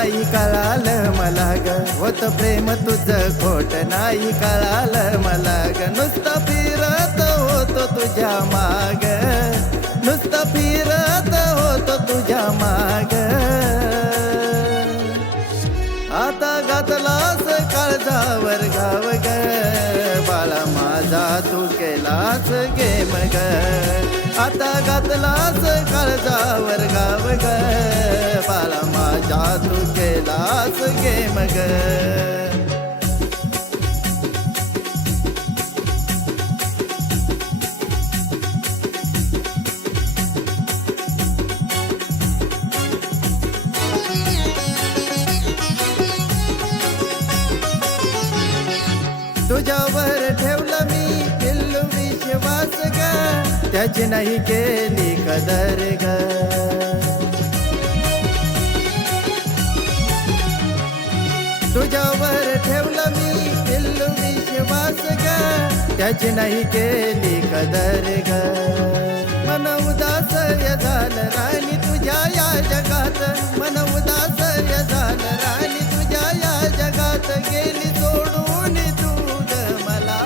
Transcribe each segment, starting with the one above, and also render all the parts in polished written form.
नाही कळालं मला ग, होत प्रेम तुझं खोट नाही कळालं मला ग. नुसतं फिरत होतो तुझ्या माग, नुसतं फिरत होतो तुझ्या माग. आता घातलास काळजावर घाव ग, बाळा माझा तू केलास गेम ग. आता घातलास काळजावर घाव ग, बाळा माझा तू केलास गेम ग. तुझ्यावर ठेवलं मी पिल्लू विश्वास ग, त्याची नाही केली कदर ग. तुझ्यावर ठेवलं मी पिल्लू विश्वास ग, त्याची नाही केली कदर ग. मन उदास झालं राणी तुझ्या या जगात, मन उदास झालं राणी तुझ्या या जगात. गेली सोडून तू मला,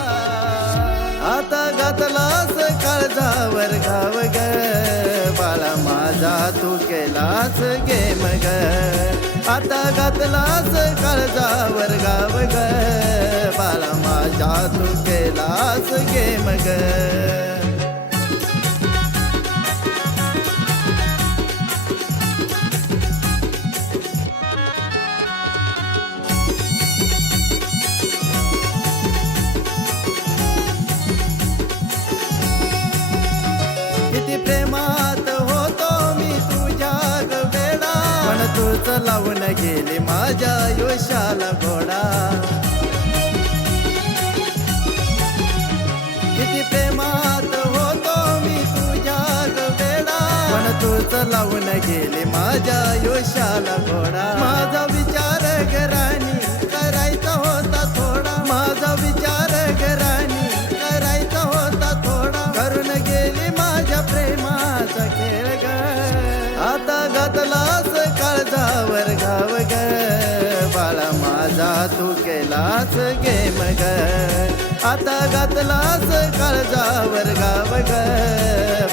आता घातलास काळजावर घाव ग, बाळा माझा तू केलास गेम ग. आता घातलास काळजावर घाव ग, बाळा माझा तू केलास गेम ग. किती प्रेमात होतो मी तुझ्या ग वेडा, पण तूच लावून गेली माझ्या आयुष्याला घोडा. किती प्रेमात होतो मी तुझ्या ग वेडा, पण तूच लावून गेली माझ्या आयुष्याला घोडा. माझा विचार घराणी करायचा होता थोडा, माझा विचार घराणी करायचा होता थोडा. करून गेली माझ्या प्रेमाचा खेळ ग, आता घातलास काळजावर घाव ग, बाळा माझा तू केलास गेम ग. आता घातलास काळजावर घाव ग,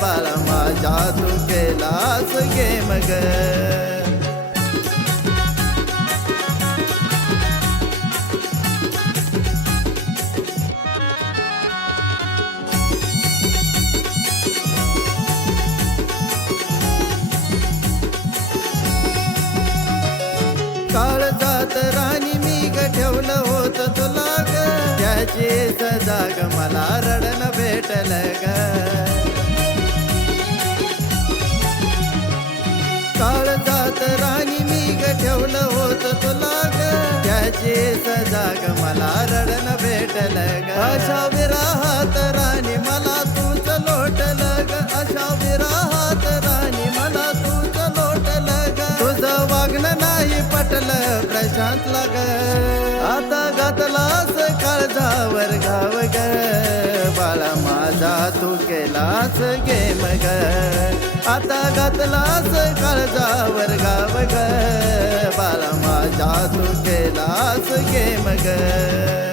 बाळा माझा तू केलास गेम ग. काळजात राणी मी ग ठेवलं होतं तुला ग, त्याची सजा ग मला रडणं भेटलं ग. काळजात राणी मी ग ठेवलं होतं तुला ग, त्याची सजा ग मला रडणं भेटलं ग. अशा विराहात राणी मला तूच लोटलं ग, अशा विराहात राणी मला तूच लोटलं ग. तुझं वागणं नाही पटलं प्रशांत लाग, आता घातलास काळजावर घाव ग, बाळा माझा तू केलास गेम ग. आता घातलास काळजावर घाव ग, बाळा माझा तू केलास गेम ग.